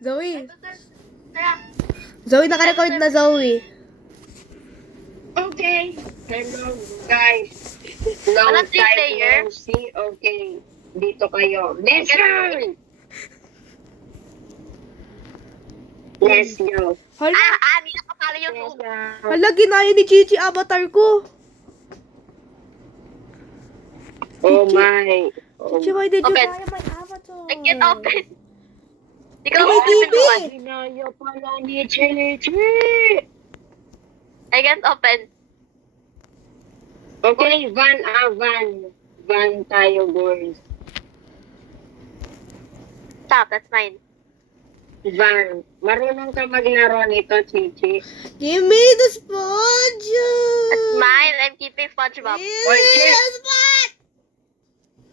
Zoe. Zoe, naka-record na, Zoe. Okay. Hello, guys. Long Walang time player? no see. Okay. Dito kayo. Listen! Let's go. Hala, Hindi na kapala yung Let's tube. go. hala, ginaya ni Chichi avatar ko. Oh my. Oh, Chichi, why did you Open. buy my avatar? I can't open. Hindi ka May open TV. pintuan. ginaya pala ni Chichi. I can't open. Okay, van. Van tayo, boys. Stop, that's mine. Van. Marunong ka maglaro nito, Chichi. Give me the sponge. That's mine. I'm keeping SpongeBob. Yes, what?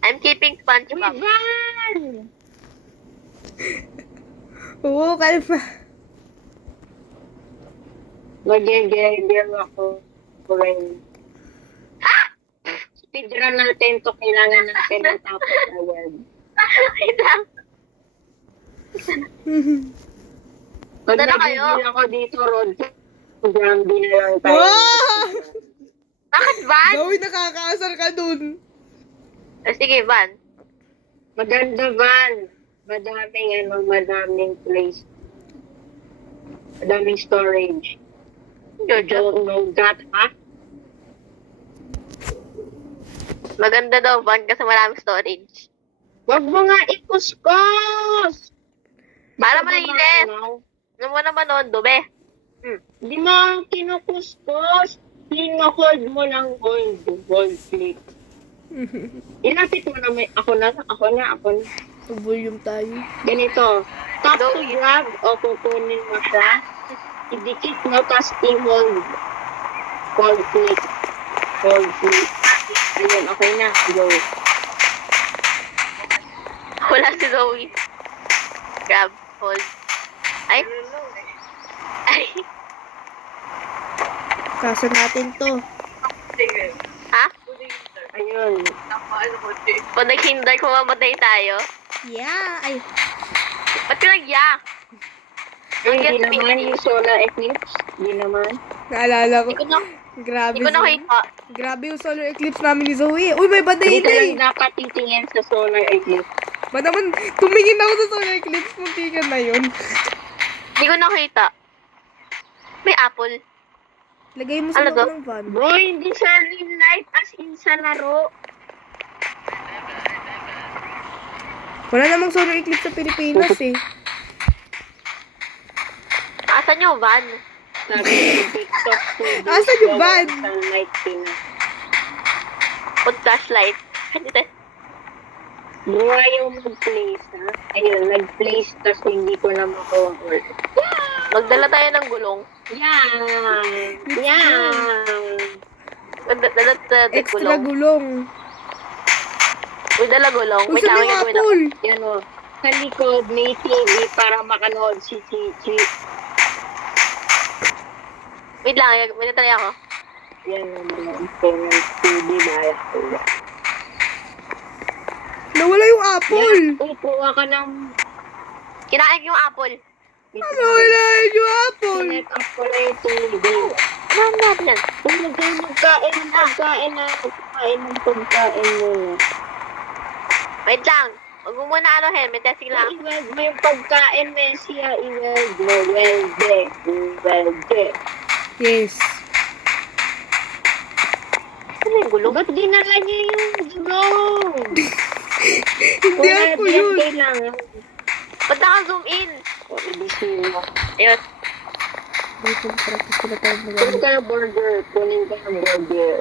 I'm keeping Uy, SpongeBob. Van! Oo, kalma. Mag-game ako. Friend. Speedrun natin to. Kailangan natin matapos agad. Wait lang. Pag Punta na kayo. nabigil ako dito, Rod, Gramby na lang tayo. Wow! Bakit van? Zoe, nakakaasar ka dun. Sige, van. Maganda, Van. Madaming place. Madaming storage. You Jojo. don't know that, ha? Maganda daw van kasi maraming storage. Wag mo nga ikuskus! Para Ikaw ba malinis. ano? Ano mo naman nun, dube? Hindi mo kinukuskus. Pinohold mo ng hold. Hold click. Ilapit mo na may ako na. Volume tayo. Ganito. Tap to grab o kukunin mo siya. Idikit mo, tapos i-hold. Hold click. Hold click. Ayun, okay na. Go. Wala si Zoe. Grab, hold. Ay. Ay. Kasa natin to. Ha? Ayun. Pag nag-hinder kung mamatay tayo. Yeah. Ay, Ba't ka nag-yak? Hindi naman yung solar eclipse. Hindi naman. naalala ko. Hindi ko na, Grabe. hindi ko nakita. Grabe yung solar eclipse namin ni Zoe. Uy, may Hindi banday ka na lang dapat titingin sa solar eclipse. Ba naman, tumingin ako sa solar eclipse. Muntikan na yun. Hindi ko nakita. May apple. Lagay mo sa Ano loob to? ng van. Bro, hindi sa real life as in sa laro. Wala namang solar eclipse sa Pilipinas eh. Asan yung van? Sabi ng TikTok ko. Asan yung van? Sunlight Pina. Put flashlight. Bro, ayaw mag-place, ha? Ayun, nag-place tas hindi ko na makuha order. Magdala tayo ng gulong. Yeah! Magdala tayo ng Extra gulong. gulong. May dala gulong. Uy, Wait saan lang, yung may gawin ako. apple? Yan o. Sa likod, may TV para makanood si Chichi. Wait lang, may natry ako. Yan naman. Parents TV, bahay ko. Nawala yung apple. Yan. Uy, kuha ka ng... Kinain ko yung apple. Nawala yung apple. Sinet up ko na yung TV. Ano natin yan? Uy, magkain ng pagkain mo. Wait lang. Huwag mo muna anuhin. May testing lang. I-weld mo yung pagkain, Messi, ha? I-weld mo. Welde. Yes. Ano yung gulong? Ba't dinala niya yung gulong? Hindi ako yun. Kailangan. Ba't naka-zoom in? O, ibisin mo. Ayun. Wait, practice ko na tayo Kunin mag-ano. ka ng burger. Kunin ka ng burger.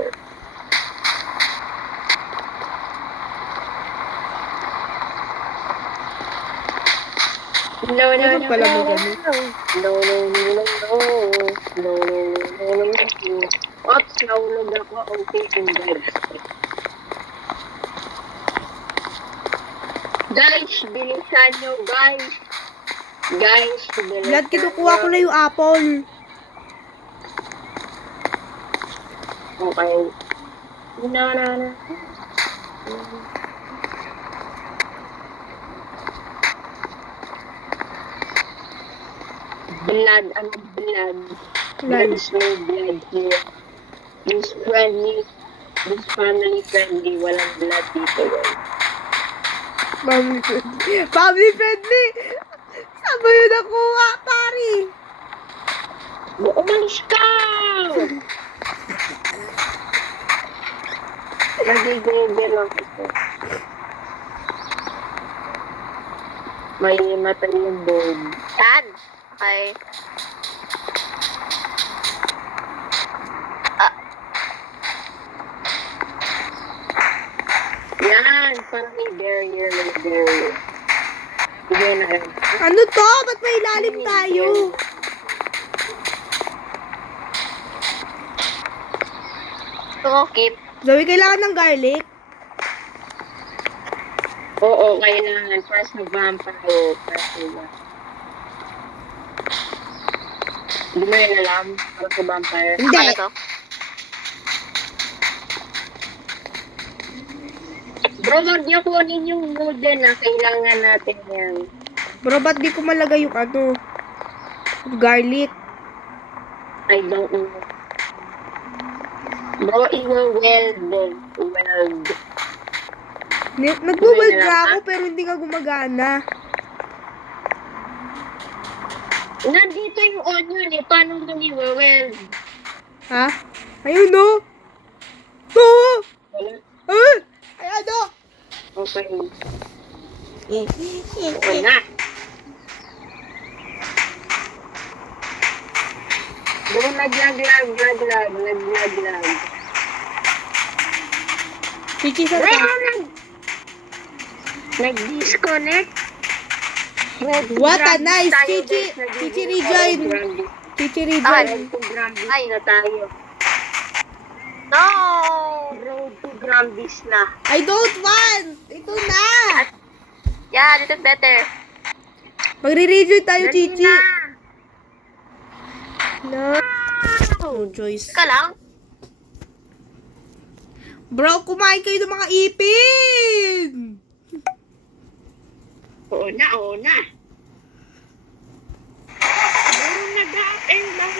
No. Meron pala mag-ano. No. Ops, nahulog ako. Okay, and guys, bilisan nyo, guys. Bilisan Vlad, kinukuha ko nyo. na yung apple. Okay. Na. blood, ano blood? Blood. There's no blood here. This friendly, this family friendly, walang blood dito. Family friendly. Family friendly! Saan ba yun nakuha, pari? Umalis ka! Nag-google lang ito. May matay yung board. Yan. Okay. Yan! Parang may barrier. Sige na yan. Ano to? Ba't may ilalim tayo? Gusto ko keep. Zoe, kailangan ng garlic. Oo, kailangan. First na vampire. First na. Hindi mo yun alam? Para sa vampire. Hindi. Ano to? Bro, wag niyo kunin yung wooden na kailangan natin yan. Bro, ba't di ko malagay yung ano? Garlic. I don't know. Bro, i-weld. Nag-weld na ako pero hindi ka gumagana. Nandito yung onion eh. Paano mo i-weld? Ha? Ayun no? To! Wala. Ah! Ay ano? Okay. Okay na. Bro, naglag. Chichi sa Nag-disconnect. What a nice Chichi! Chichi rejoin! Chichi rejoin! Ay, na tayo. No! Road to Grandis na. I don't want! Ito na! Yeah, this is better. Magre-rejoin tayo, Dali Chichi! na. No. No choice. Ka lang? Bro, kumain kayo ng mga ipin! Oo na. Bro, nag-up-end lang.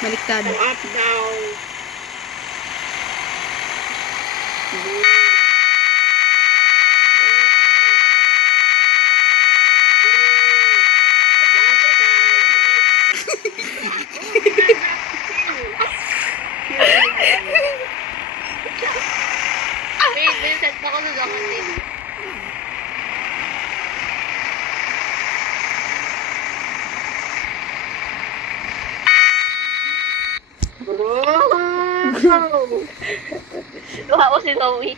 Baliktad. Up, down. Wait, may set pa ko sa docket eh. Bro! Tuha ko si Zoe.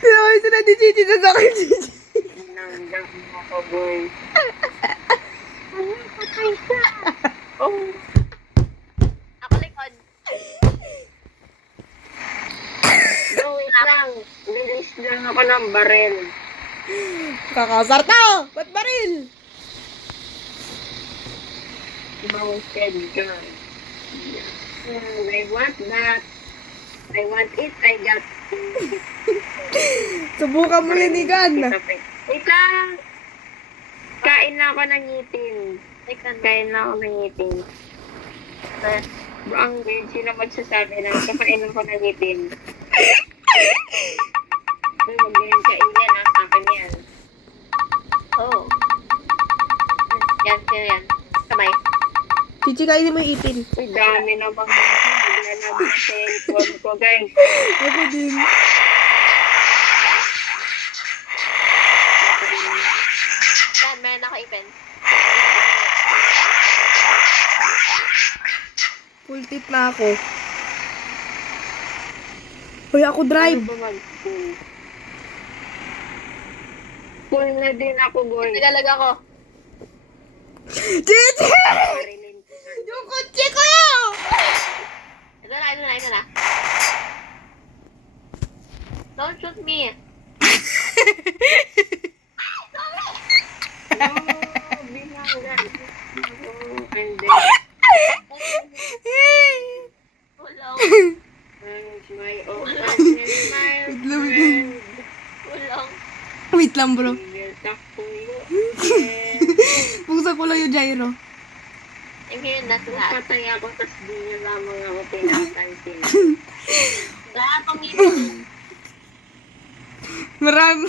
Tinawag sa na di Chichi sa akin, Chichi. Nanggap mo ka, boy. Patay ka. Oh. Ako likod. Bro, wait lang. Release lang ako ng barel. Kakasar tao! Ba't baril? Mounted gun. I want that. I want it. I got Subukan mo yan, Igan. Wait lang. Kain na ako ng ngipin. Kain na ako ng ngipin. Bro, ang weird. Sino magsasabi na kakain ako ng ngipin? Uy, wag na yung kainin ha. Sa akin yan. Oh. Yan, yan. Kamay. Chichi, kainin mo yung ipin. Uy, dami namang naglalabas na cellphone ko, guys. Ako din. Yan, meron ako ipin. Full tip na ako. Hoy, ako drive. Ano ba mag-full? Full na din ako, boy. Nagalag ako. Chichi! Parilin ko na. Yung kotse ko! Ito na. Don't shoot me. No, binangga. And then, Hello. my own and my Wait lang, friend. lang, bro. Tigil, takbo yun. Buksan ko lang yung gyro. Yung ngayon, nasa lahat. Patay ako, tas di niya lamang ako pinapansin. Lahat ang ngipin. Marami,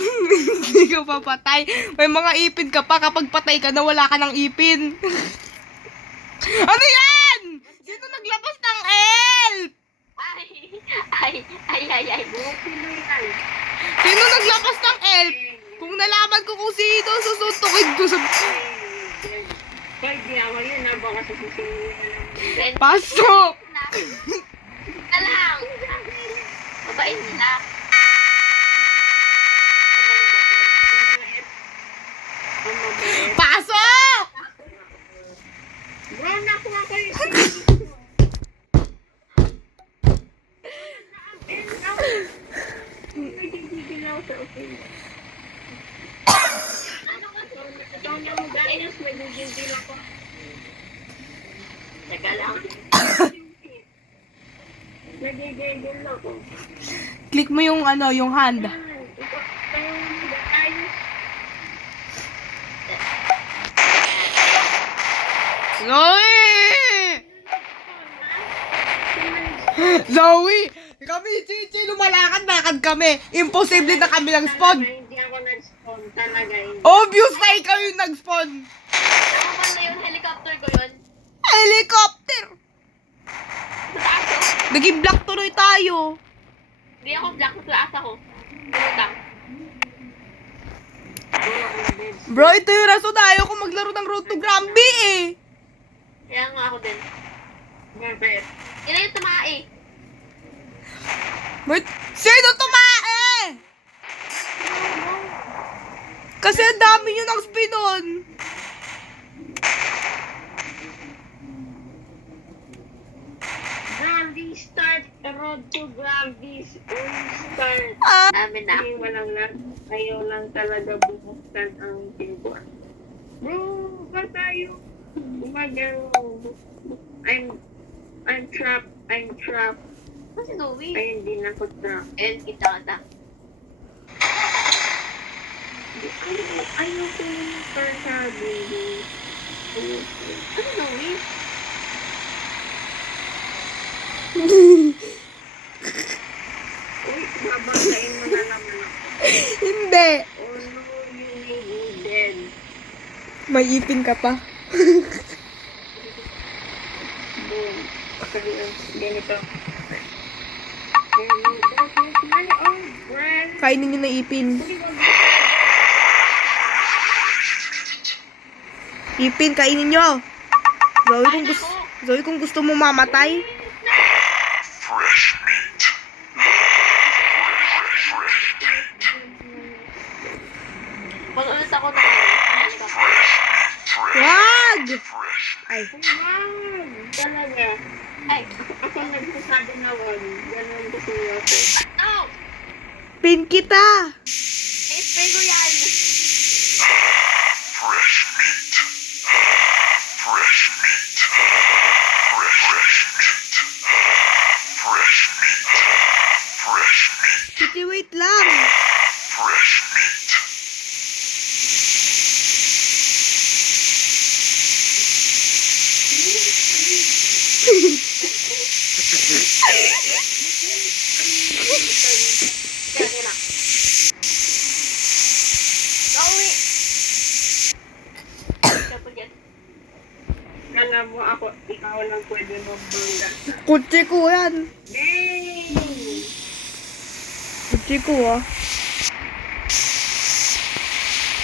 hindi ka papatay. May mga ipin ka pa kapag patay ka na wala ka ng ipin. Ano yan? Sino naglabas ng elf? Ay. Pinoy yan. Sino naglabas ng elf? Kung nalaman ko kung sino, susuntukin ko sa... Hoy, di ako yun, baka sa susunod na lang. Pasok! Na lang. Babae nila. Ang mabait. Pasok! Bro, nakuha ko yung nagigigil ako sa open. Ikaw na mo guys, nagigigil ako. Teka lang. Nagigigil ako. Click mo yung ano, yung hand. Ikaw tayo tayo. Zoe! Kami, Chichi, lumalakad-lakad kami. Imposible na kami nag-spawn. Hindi ako nag-spawn talaga. Obvious na ikaw yung nag-spawn. Nakuha mo yung helicopter ko yun. Helicopter! Sa taas ko. Naging black tuloy tayo. Hindi ako black sa taas ako. Tulutang. Bro, ito yung rason na ayaw ko maglaro ng Road to Granby eh. Kaya nga ako din. Bakit? Yun na yung tumae. Wait, sino tumae? Kasi ang dami nyo ng spinon. Granby start. Road to Granby. Start. Amin na. Hindi walang lang. Ayaw lang talaga bubuksan ang pintuan. Bro, ba tayo? Gumagano. I'm trapped. I'm trapped. Kasi Zoe. Ay, hindi na ko trap. And kita. Ayaw ko yung parka, baby. Ano Zoe? Uy, babantayin mo na naman ako. Hindi. Oh no, you may be dead. May ipin ka pa. Boom. Kaya, ganito. Hello, that is my own friend. Kainin nyo na ipin. Ipin, kainin nyo. Zoe, kung gusto mo mamatay. Pag-ulit ako na helicopter. Wag! Ay, Wow! Talaga. Ay, Ako nagsasabi na wag. Ganun kasi ako. no! pin kita. I-spray ko yan. Chichi, wait lang. Kaya lang. Zoe! Kapag yan. Kala mo ako, ikaw lang pwede magbangga. Kutsi ko yan. Dang! Kutsi ko ah.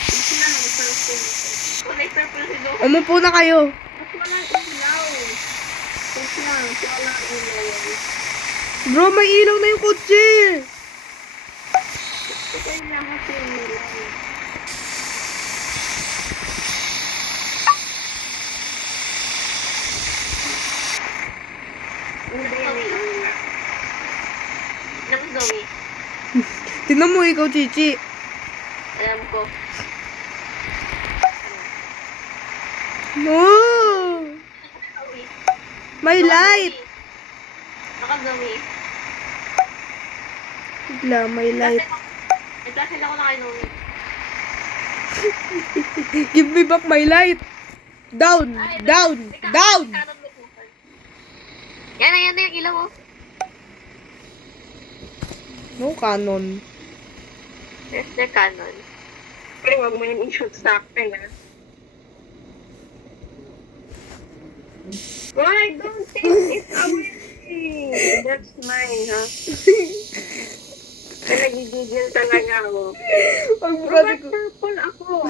Ito lang ang purple. Kulay purple si Zoe. Umupo na kayo. Ba't walang ilaw? Ba't lang, walang ilaw. Bro, may ilaw na yung kutsi. Kaya lahat yung ilaw. Hindi may ilaw. Naman Zoe. Tingnan mo ikaw, Chichi. Alam ko. No! Zoe. May light. Baka Zoe. Bigla, may light. Nag-flash ako na kay Zoe. Give me back my light. Down, down, down. Yan na yung ilaw, oh. No canon. There's the cannon. Pero wag mo yung i-shoot sa akin, ha? Why don't take it away? That's mine, ha? Kaya nagigigil talaga ako. Ang Pero bukati ba't ko. purple ako?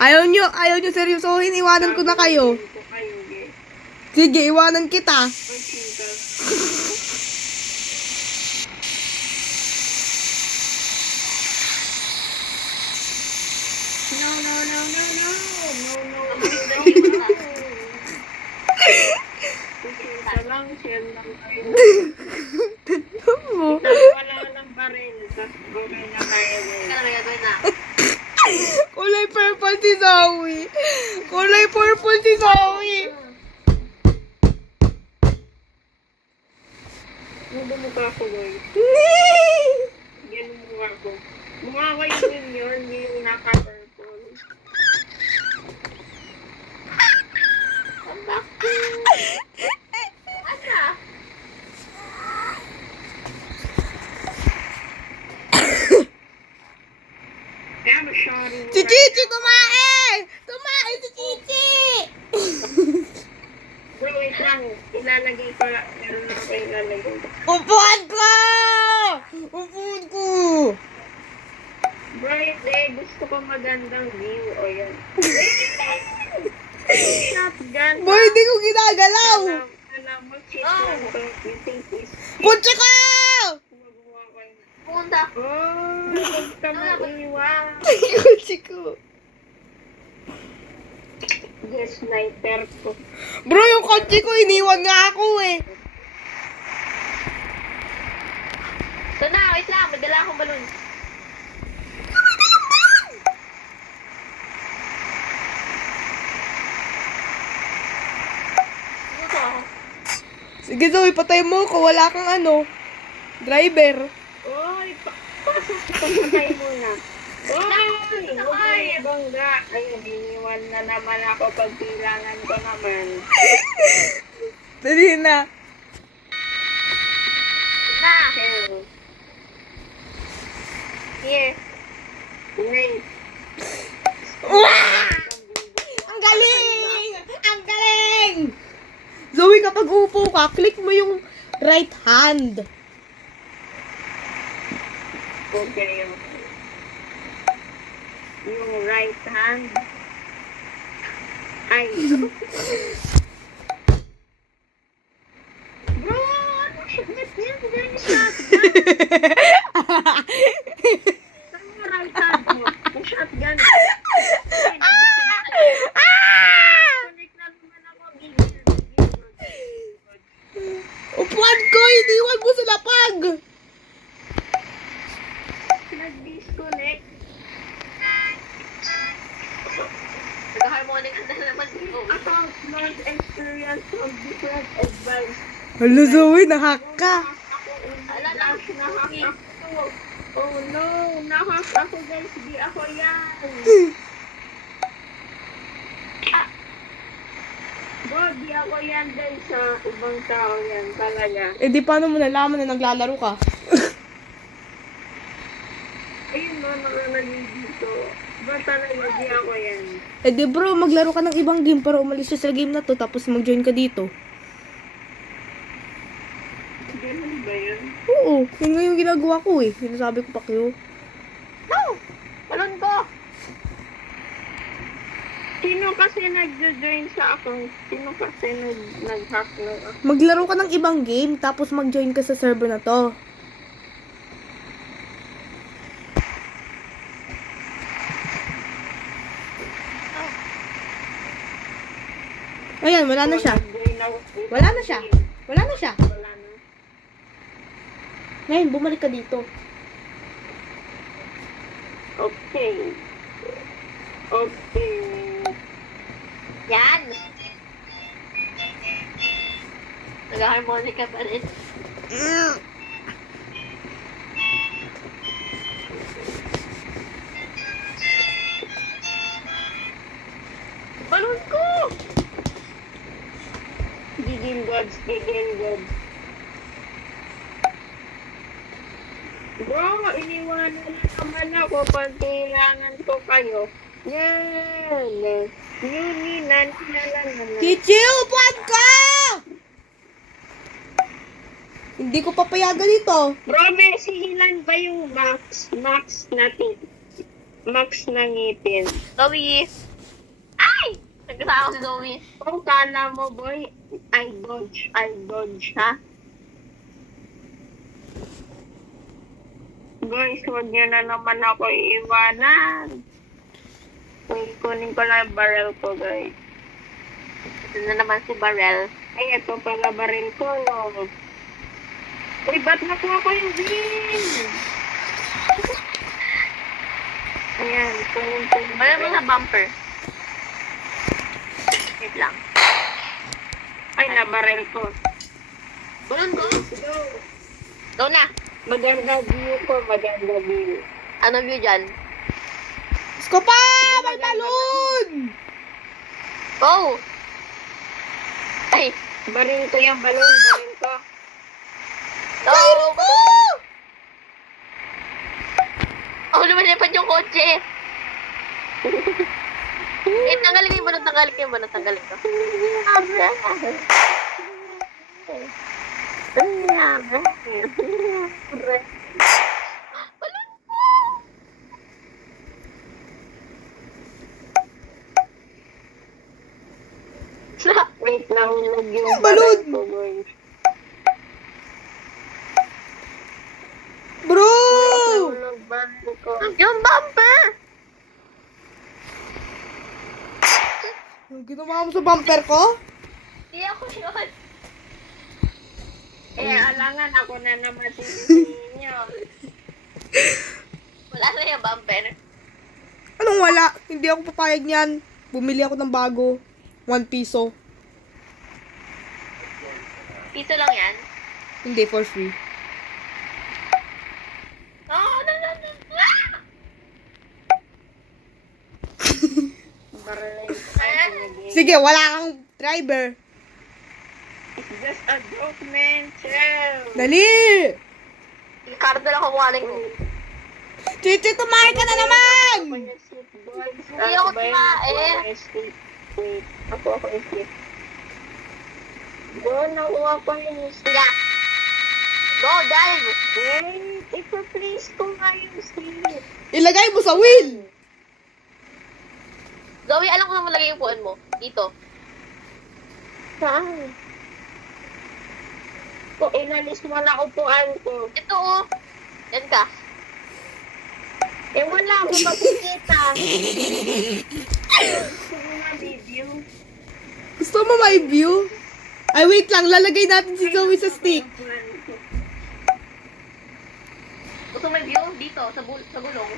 Ayaw nyo seryosohin, iwanan ko na kayo. Sige, iwanan kita. No, no, no, no, no. No, no, no, no. Chill lang kayo. Mo. Wala ng baril. Tapos gawin na kayo. Gagawin na. Kulay purple si Zoe. Kulay purple si Zoe. Nagmumukha ko, boy. Yan ang mukha ko. Mukha ko yun, yung naka-purple. Come back to... Asa? I'm sorry. Si Chichi, tumae! Tumae si Chichi! Wait, wait lang. Ilalagay ko lang. Meron na ako ilalagay. Upuan ko! Upuan ko! Bro, gusto ko magandang view. O yan. Shotgun. Boy, hindi ko ginagalaw! Alam mo, shotgun ko. You think is... Kutsi ko! Magawa ko yun. Punta. Oh, huwag ka maiwan. Kutsi ko. Yes, sniper ko. Bro, yung kotse ko, iniwan nga ako eh. So na, wait lang. Magdala akong balon. Gusto ako. Sige Zoe, patay mo ko. Wala kang ano, driver. Oy, pasok muna. Oy, huwag kayo bangga. Ayun, iniwan na naman ako pag kailangan ko naman. Dali na. Na. Hell. Here. Wait. Wah! Ang galing! Ang galing! Zoe, kapag upo ka, click mo yung right hand. Okay. Yung right hand. Ay. Bro, ano shit? Ba't yan? Ganyan shotgun. Saan yung right hand mo? Yung shotgun. Connect na naman ako. Gigil. Upuan ko, iniwan mo sa lapag. Nag-disconnect. Nag-harmonic na naman dito. Account not experience from different advice. Hala Zoe, nahack ka. Ala, Nahak ako. Oh no, nahak ako guys. Di ako yan. Bro, di ako yan guys. Sa ibang tao yan talaga. Eh di paano mo nalaman na naglalaro ka? Ayun no, nakalagay dito. Ba talaga di ako yan. Eh di bro, maglaro ka ng ibang game para umalis siya sa game na to tapos mag-join ka dito. Ganun ba yun? Oo, yun nga yung ginagawa ko eh. Sinasabi ko pa kayo. No! Balon ko! Sino kasi nag-join sa account? Sino kasi nag-hack ng account? Maglaro ka ng ibang game tapos mag-join ka sa server na to. Ayan, wala na siya. Wala na siya. Wala na siya. Wala na. Ngayon, bumalik ka dito. Okay. Okay. Yan! Nag-harmonic ka pa rin. Gago! Gigil gods, gigil gods. Bro, iniwanan na naman ako pag kailangan ko kayo. Yan. Yuninan na lang naman. Chichi, upuan ka! Hindi ko papayagan ito. Bro, may sihilan ba yung max natin? Max na ngipin. Zoe! Ay! Nagkasama ko si Zoe. Kung kala mo, boy, I dodge, ha? Guys, huwag niyo na naman ako iiwanan. Wait, kunin ko lang yung barrel ko, guys. Ito na naman si Barrel. Ay, ito pala barrel ko, no? Uy, ba't nakuha ko yung win? Ayan, kunin ko yung Barrel mo sa bumper. Wait lang. Ay, nabarrel ko. Gulong ko. Go! Go na. Maganda view ko, maganda view. Ano view dyan? Isko pa! May balon! Go! Ay! Baril ko yung balon, baril ko. Go! Oh, lumalipad yung kotse. Eh, tanggalin ko yung balon, tanggalin ko yung balon, tanggalin ko. Wait lang, huwag yung Balon! baril ko, boys. Bro! Hulog baril ko. Yung bumper! Yung ginawa mo sa bumper ko? Hindi ako yun. Eh, alangan ako na naman sinisin niyo. Wala na yung bumper. Anong wala? Hindi ako papayag niyan. Bumili ako ng bago. 1 piso. Piso lang yan. Hindi, for free. Oh, no. Baril ko. Sige, wala kang driver. It's just a joke, man. Chill. Dali! Ricardo lang kukuhanin ko. Chichi, tumahay ka na naman! Hindi ako tumain. Wait, ako yung sleep. Go, nakuha ko yung sleep. Sige. Go, dive! Wait, ipa-place ko nga yung sleep. Ilagay mo sa wheel! Zoe, alam ko na malagay yung puan mo. Dito. Saan? Kung inalis mo na upuan ko. Ito, oh. Yan ka. Eh, wala ako makikita. Gusto mo na video? Gusto mo may view? Ay, wait lang. Lalagay natin si Zoe sa stick. Gusto mo yung view? Dito, sa gulong.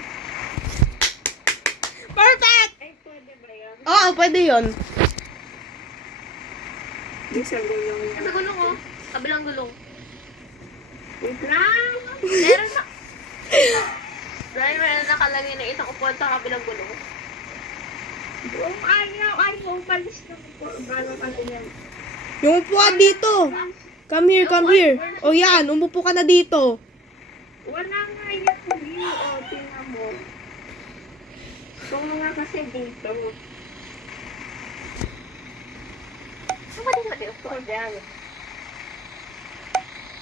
Perfect! Ay, pwede ba yan? Oo, pwede yon. Di sa gulong Sa na. gulong, oh. Kabilang gulong. Wait lang. Meron na. Dahil meron nakalagay na isang upuan sa kabilang gulong. Ayaw, umalis na po. Gano'n ka na yan. Yung upuan dito. Come here, come here. O yan, umupo ka na dito. Wala nga yung view. O, tingnan mo. Gusto mo nga kasi dito. Ano ba din ba din? O, dyan.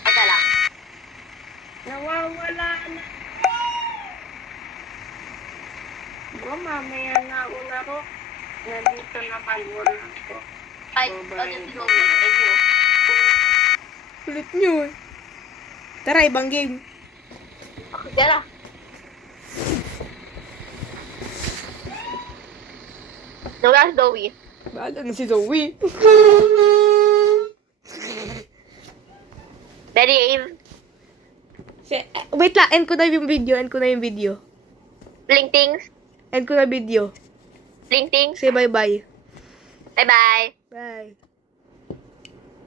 Teka lang. Nawawala na. Bro, mamaya na ako laro. Nandito naman wala ko. Ay, dyan si Zoe. May view. Kulit nyo eh. Tara, ibang game. Okay, tara. Nawala si Zoe. Bahala na si Zoe. Very aim. Wait lang, end ko na yung video. Bling things. End ko na video. Bling things. Say bye-bye. Bye-bye. Bye.